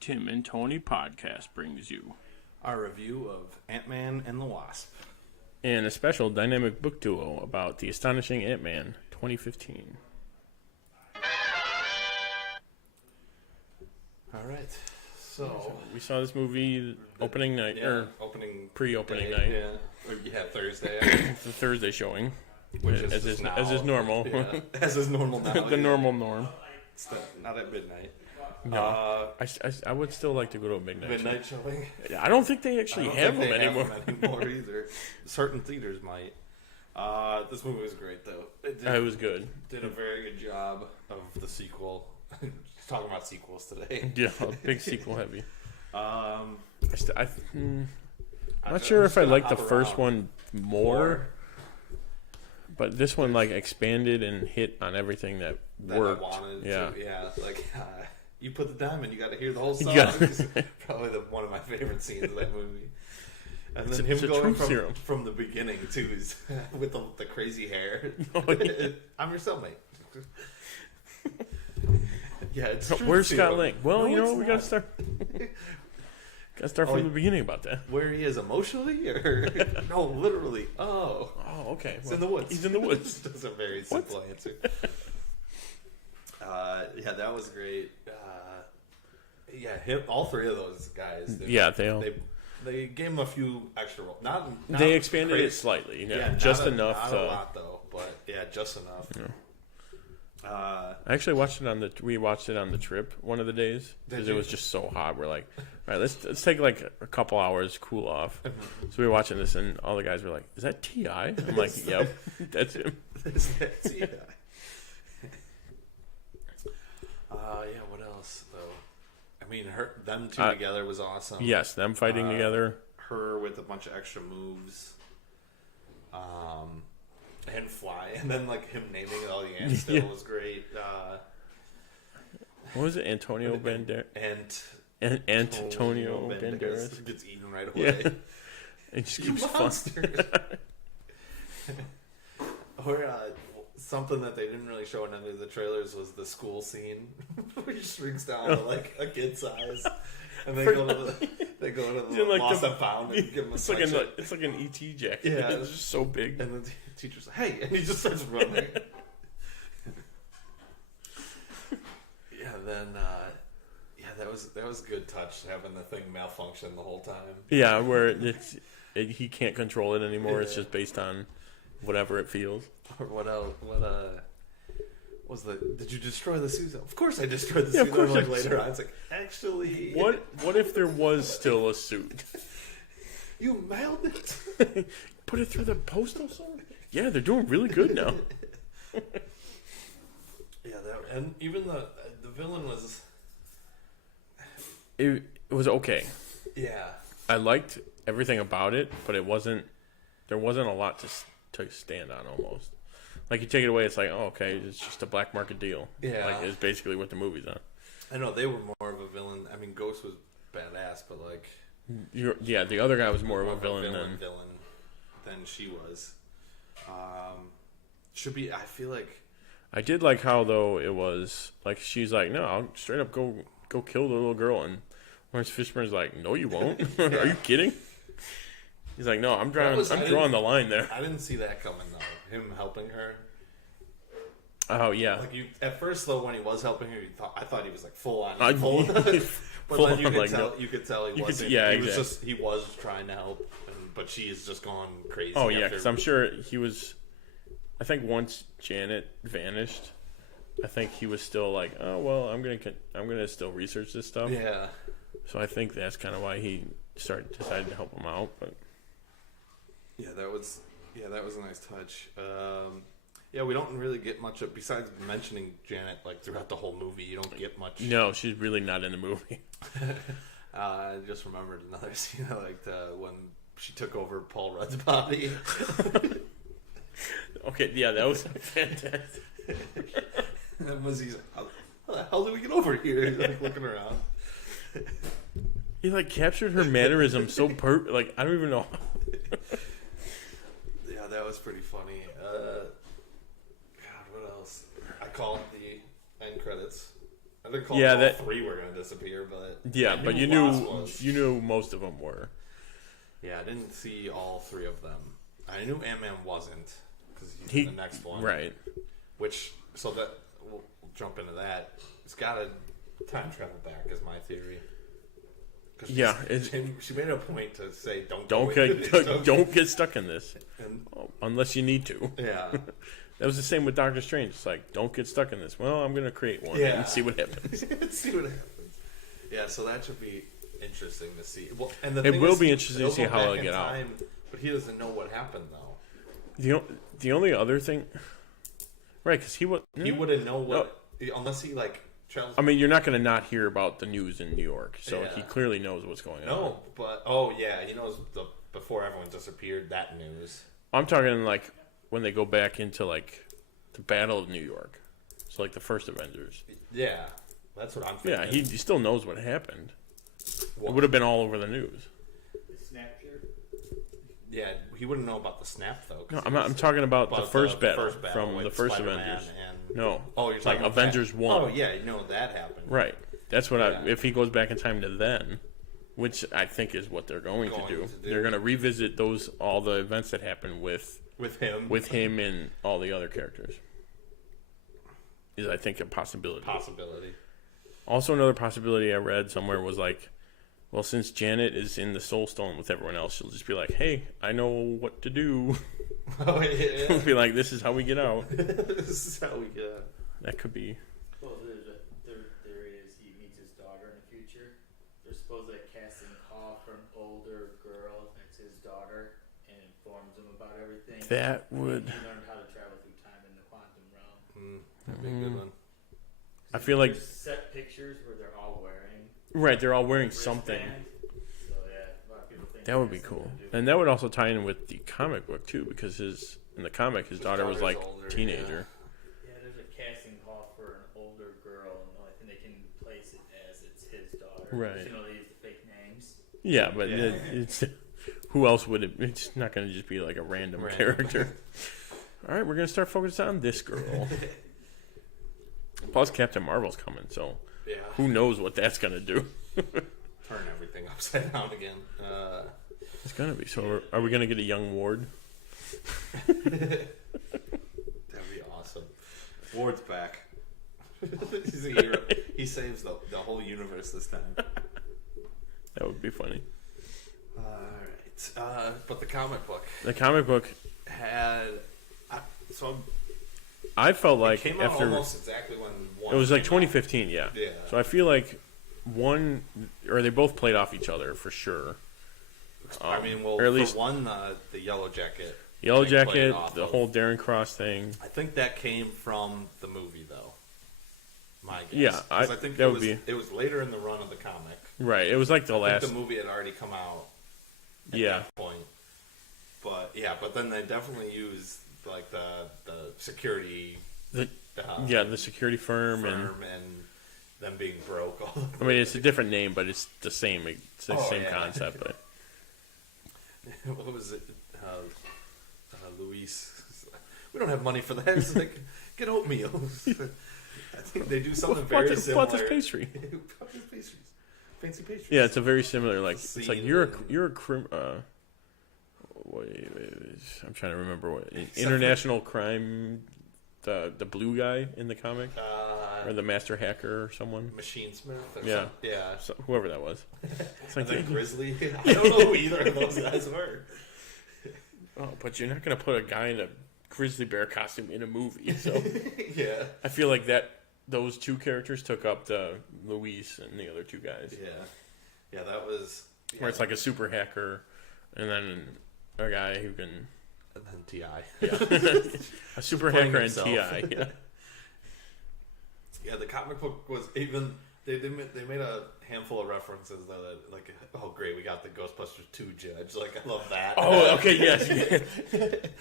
Tim and Tony podcast brings you our review of Ant-Man and the Wasp. and a special dynamic book duo about the Astonishing Ant-Man 2015. All right, so we saw this movie opening night, or pre-opening night. Thursday. It's a Thursday showing, Which as is is normal. Yeah, as is normal now. The normal norm. It's not at midnight. No, I would still like to go to a midnight showing. I don't think they actually have them anymore. Either. Certain theaters might. This movie was great, though. It was good. Did a very good job of the sequel. Talking about sequels today. Yeah, big sequel heavy. I'm not sure if I like the first one more, but this one like expanded and hit on everything that worked. I wanted yeah, to. Yeah, like you put the diamond, you got to hear the whole song. Probably one of my favorite scenes of that movie. And then him going from the beginning too, is with the crazy hair. Oh, yeah. I'm your cellmate. Yeah, it's true. Where's Scott Lang? Well, no, we gotta start. Gotta start from the beginning about that. Where he is emotionally, or no, literally. Oh, okay. It's in the woods. He's in the woods. That's a very simple answer. Yeah, that was great. All three of those guys. They gave him a few extra roles. Not they expanded it slightly. Yeah, just enough. Not a lot though, but yeah, just enough. Yeah. I actually watched it we watched it on the trip one of the days because it was just so hot. We're like, all right, let's take like a couple hours, cool off. So we were watching this, and all the guys were like, "Is that T.I.?" I'm like, "Yep, that's him." Is that T.I.? Yeah. What else though? I mean, them two together was awesome. Yes, them fighting together. Her with a bunch of extra moves. And fly, and then like him naming all the ants still was great. What was it? Antonio Banderas. Antonio Banderas gets eaten right away. Yeah. It just keeps fun. Or something that they didn't really show in any of the trailers was the school scene, where he shrinks down to like a kid size. And they go to the lost and found and give him a it's like an ET jacket. Yeah, it's just so big. And the teacher's like, "Hey!" and he just starts running. that was a good touch, having the thing malfunction the whole time. Yeah, where he can't control it anymore. Yeah. It's just based on whatever it feels. Or what else? Did you destroy the suit? Of course I destroyed the suit. Of course. Later on, it's like, actually, what if there was still a suit? You mailed it. Put it through the postal service. Yeah, they're doing really good now. Yeah, and even the villain was. It was okay. Yeah, I liked everything about it, but there wasn't a lot to stand on almost. Like, you take it away, it's like, oh, okay, it's just a black market deal. Yeah. Like, it's basically what the movie's on. I know, they were more of a villain. I mean, Ghost was badass, but, like... the other guy was more of a villain than she was. I feel like... I did like how, though, it was, like, she's like, no, I'll straight up go kill the little girl, and Lawrence Fishburne's like, no, you won't. Are you kidding? He's like, no, I'm drawing the line there. I didn't see that coming, though. Him helping her. Oh, yeah. Like, at first, though, when he was helping her, I thought he was, like, full on. But then you could tell he wasn't. He was trying to help, but she is just gone crazy. Oh, yeah, because I'm sure he was... I think once Janet vanished, I think he was still like, oh, well, I'm gonna still research this stuff. Yeah. So I think that's kind of why he decided to help him out, but... Yeah, that was a nice touch. Yeah, we don't really get much of, besides mentioning Janet like throughout the whole movie. You don't get much. No, she's really not in the movie. I just remembered another scene I liked when she took over Paul Rudd's body. Okay, yeah, that was fantastic. And he's like, how the hell did we get over here? He's like looking around. He like captured her mannerism so like I don't even know. Yeah, that was pretty funny. God, what else? I call it the end credits. I I didn't call all three were going to disappear, but but you knew most of them were. Yeah, I didn't see all three of them. I knew Ant-Man wasn't because he's in the next one, right? So that we'll jump into that. It's got to time travel back, is my theory. Yeah, she made a point to say don't get stuck in this unless you need to. Yeah, that was the same with Doctor Strange. It's like, don't get stuck in this. Well, I'm gonna create one and see what happens. Yeah, so that should be interesting to see. Well, and it will be interesting to see how they get out. But he doesn't know what happened though. The only other thing, right? Because he wouldn't know what unless he like. I mean, you're not going to not hear about the news in New York, so he clearly knows what's going on. No, but he knows before everyone disappeared, that news. I'm talking like when they go back into like the Battle of New York, so like the first Avengers. Yeah, that's what I'm thinking. Yeah, he still knows what happened. It would have been all over the news. The snapshot. Yeah, he wouldn't know about the snap though. No, I'm talking about the first battle from the first Spider-Man Avengers. No. Oh, you're talking like Avengers 1. Oh, yeah, you know that happened. Right. That's what if he goes back in time to then, which I think is what they're going to do. They're going to revisit all the events that happened with him and all the other characters. Is I think a possibility. Also another possibility I read somewhere was like, well, since Janet is in the Soul Stone with everyone else, she'll just be like, hey, I know what to do. Oh, yeah. Be like, this is how we get out. This is how we get out. That could be. Well, there is he meets his daughter in the future. They're supposedly casting a call for an older girl that's his daughter and informs him about everything. That would. He learned how to travel through time in the quantum realm. That'd be a good one. I feel like set pictures where they're all wearing. Right, they're all wearing something. So yeah, a lot of people think that would be cool, and that would also tie in with the comic book too, because in the comic his daughter was like older, teenager. Yeah, there's a casting call for an older girl, and the only thing they can place it as it's his daughter. Right. You know, they use the fake names. Yeah, but it's who else would it? It's not going to just be like a random character. All right, we're going to start focusing on this girl. Plus, Captain Marvel's coming, so who knows what that's going to do? Turn everything upside down again. It's going to be. So are we going to get a young Ward? That'd be awesome. Ward's back. He's a hero. He saves the whole universe this time. That would be funny. Alright. But the comic book. The comic book had... I felt like it came out almost exactly when one. It was like 2015, yeah. So I feel like they both played off each other for sure. I mean, or at least one, the Yellow Jacket. The whole Darren Cross thing. I think that came from the movie, though. My guess. Yeah, I think it was later in the run of the comic. Right, it was like the movie had already come out. At that point. But then they definitely used like the security. The security firm and them being broke. I mean, it's a different name, but it's the same. It's the same concept. But what was it? Luis. We don't have money for that. It's like, get oatmeal. I think they do something very similar. Bought this pastry. Fancy pastries. Yeah, it's a very similar. Like it's like you're a wait, I'm trying to remember what international crime. The blue guy in the comic, or the master hacker or someone. Machine Smith. So, whoever that was. It's like Grizzly. I don't know who either of those guys were. Oh, but you're not going to put a guy in a grizzly bear costume in a movie. So yeah, I feel like those two characters took up the Luis and the other two guys. Yeah, that was where it's like a super hacker, and then a guy who can. And then T.I. Yeah. A super hacker and T.I. Yeah, the comic book was even... They made a handful of references though that like, oh great, we got the Ghostbusters 2 judge. Like, I love that. Oh, okay, yes.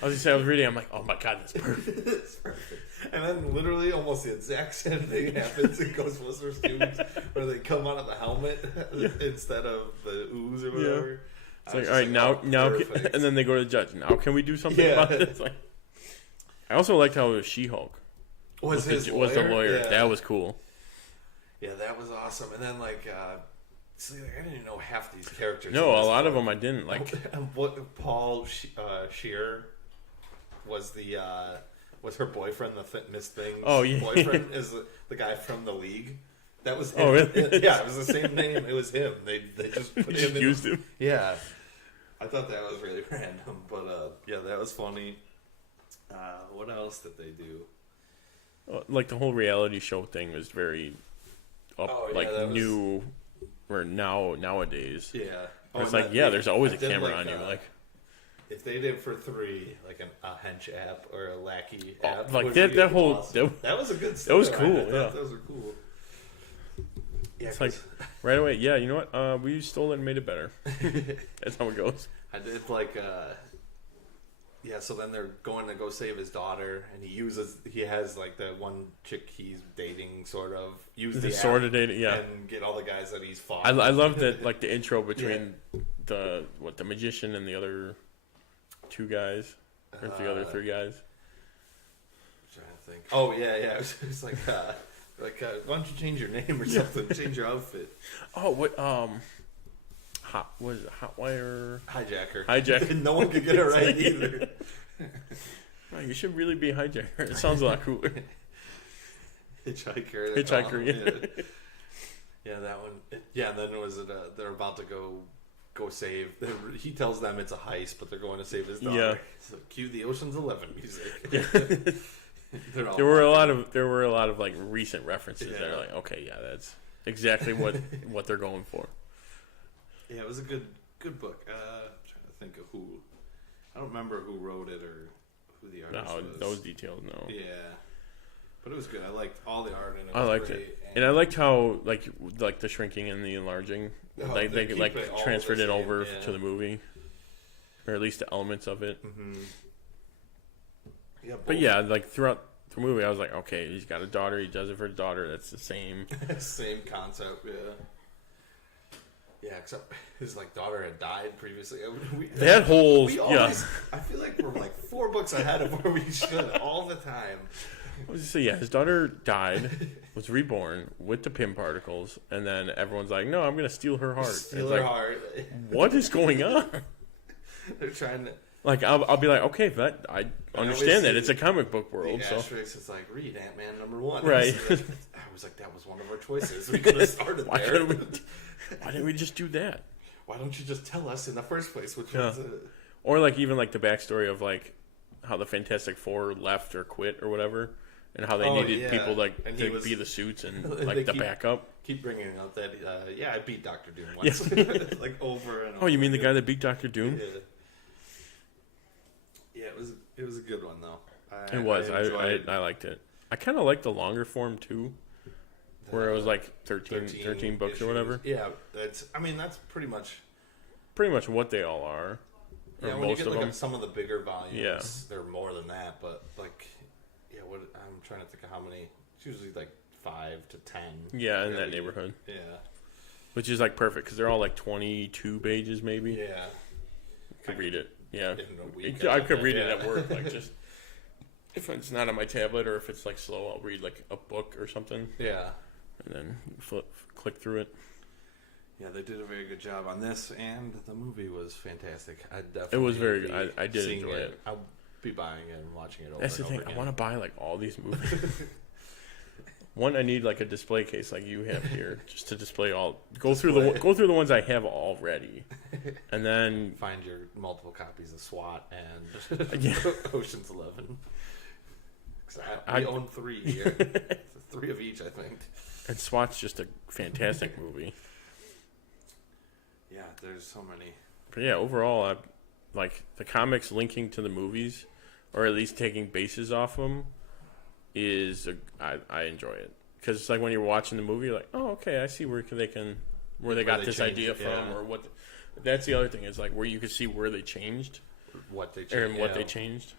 I was reading, I'm like, oh my god, that's perfect. It's perfect. And then literally almost the exact same thing happens in Ghostbusters 2 where they come out of the helmet instead of the ooze or whatever. Yeah. It's like, all right, now, and then they go to the judge. Now, can we do something about this? Like, I also liked how it was She-Hulk. Was the lawyer. Yeah. That was cool. Yeah, that was awesome. And then like, see, like, I didn't even know half these characters. No, a lot of them I didn't like. What Paul Shear was was her boyfriend, the Miss Thing's boyfriend, is the guy from the League. That was him. Oh, really? Yeah, it was the same name. It was him. They just put him in. Used him. Yeah, I thought that was really random, but yeah, that was funny. What else did they do? Like the whole reality show thing was very new, or nowadays. Yeah, it's like there's always a camera on you. Like if they did for 3, like a hench app or a lackey app, like that whole awesome. That was a good. That was cool. Yeah, those were cool. Yeah, it's like right away. Yeah, you know what? We stole it and made it better. That's how it goes. I did like. Yeah, so then they're going to go save his daughter, and he has like the one chick he's dating, sort of the sort of dating, and get all the guys that he's fought. I love that, like the intro between the magician and the other 2 guys, or the other 3 guys. I'm trying to think. Oh yeah, it was like why don't you change your name or something? Change your outfit. Oh, what Hotwire Hijacker. No one could get it right either. Right, you should really be Hijacker. It sounds a lot cooler. Hitchhiker. Yeah. Yeah, that one. Yeah, and then they're about to go save. He tells them it's a heist, but they're going to save his daughter. Yeah. So cue the Ocean's 11 music. Yeah. there were a lot of like recent references that are like, okay, yeah, that's exactly what they're going for. Yeah, it was a good book. I'm trying to think of who. I don't remember who wrote it or who the artist was. Those details, no. Yeah, but it was good. I liked all the art in it. I liked it, and I liked how like the shrinking and the enlarging, they like transferred it over to the movie, or at least the elements of it. Mm-hmm. Yeah, but yeah, like throughout the movie, I was like, okay, he's got a daughter. He does it for his daughter. That's the same concept. Yeah. Yeah, except his daughter had died previously. I feel like we're like 4 books ahead of where we should all the time. So yeah, his daughter died, was reborn with the Pym particles, and then everyone's like, "No, I'm going to steal her heart." Heart. What is going on? They're trying to. Like I'll be like, okay, but I understand that it's a comic book world. The asterisk is like, read Ant-Man #1. Right. I was like, that was one of our choices. We could have started there. Why didn't we just do that? Why don't you just tell us in the first place which one's it? Or even the backstory of how the Fantastic Four left or quit or whatever, and how they needed people to be the suits and the backup. Keep bringing up that I beat Dr. Doom once, over and over. Oh, you mean the guy that beat Dr. Doom? Yeah, it was a good one though. I liked it. I kind of liked the longer form too. Where it was 13 books issues. Or whatever. Yeah, that's pretty much what they all are. Yeah, when most you get of them. At some of the bigger volumes, they're more than that. But what I'm trying to think of how many. It's usually 5 to 10. Yeah, in that neighborhood. Yeah, which is perfect because they're all 22 pages maybe. Yeah, I could read it. Yeah, I could read it at work. Just if it's not on my tablet or if it's slow, I'll read a book or something. Yeah. And then click through it. Yeah, they did a very good job on this, and the movie was fantastic. It was very good. I did enjoy it. I'll be buying it and watching it over. That's the thing. Again. I want to buy all these movies. One, I need a display case like you have here, just to display all. Go through the ones I have already, and then find your multiple copies of SWAT and Ocean's 11. I own 3 here. 3 of each, I think. And SWAT's just a fantastic movie. Yeah, there's so many. But yeah, overall, the comics linking to the movies, or at least taking bases off them, I enjoy it. Because it's when you're watching the movie, you're like, oh, okay, I see where they got this idea from, or what. That's the other thing is where you can see where they changed, what they changed,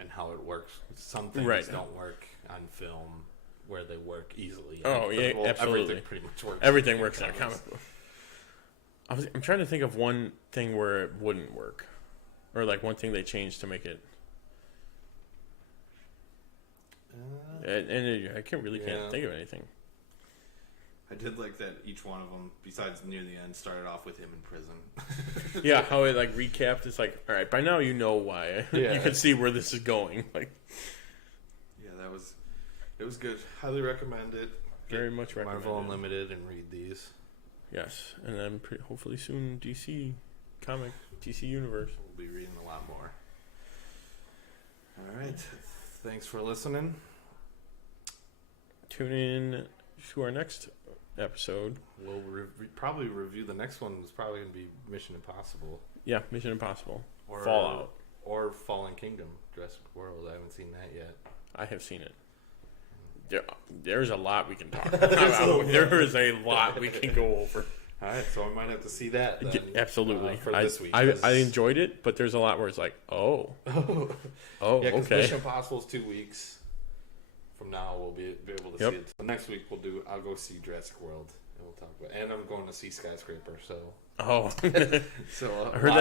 and how it works. Some things don't work on film where they work easily. Oh yeah, absolutely. Everything pretty much works. Everything works in a comic book. I'm trying to think of one thing where it wouldn't work, or one thing they changed to make it. And I can't think of anything. did like that each one of them, besides near the end, started off with him in prison. Yeah, how it like recapped. It's like, all right, by now you know why. Yeah. You can see where this is going. Like, yeah, it was good. Highly recommend it. Very much recommend Marvel Unlimited and read these. Yes, and then hopefully soon DC comic, DC Universe. We'll be reading a lot more. All right. Thanks for listening. Tune in to our next episode. We'll probably review the next one. It's probably going to be Mission Impossible. Yeah, Mission Impossible. Or Fallout. Or Fallen Kingdom, Jurassic World. I haven't seen that yet. I have seen it. There's a lot we can talk about. There is a lot we can go over. All right, so I might have to see that then. Absolutely. For this week. I enjoyed it, but there's a lot where it's like, oh, yeah, okay. Mission Impossible is 2 weeks from now. We'll be able to see it. So next week I'll go see Jurassic World, and we'll talk about. And I'm going to see Skyscraper. So so I heard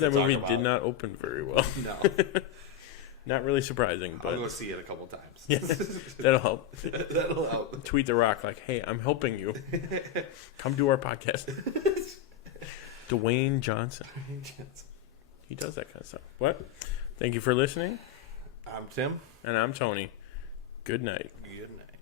that movie did not open very well. No. Not really surprising, but I'll go see it a couple times. Yeah, that'll help. That'll help. Tweet The Rock like, "Hey, I'm helping you. Come do our podcast." Dwayne Johnson. He does that kind of stuff. What? Thank you for listening. I'm Tim. And I'm Tony. Good night. Good night.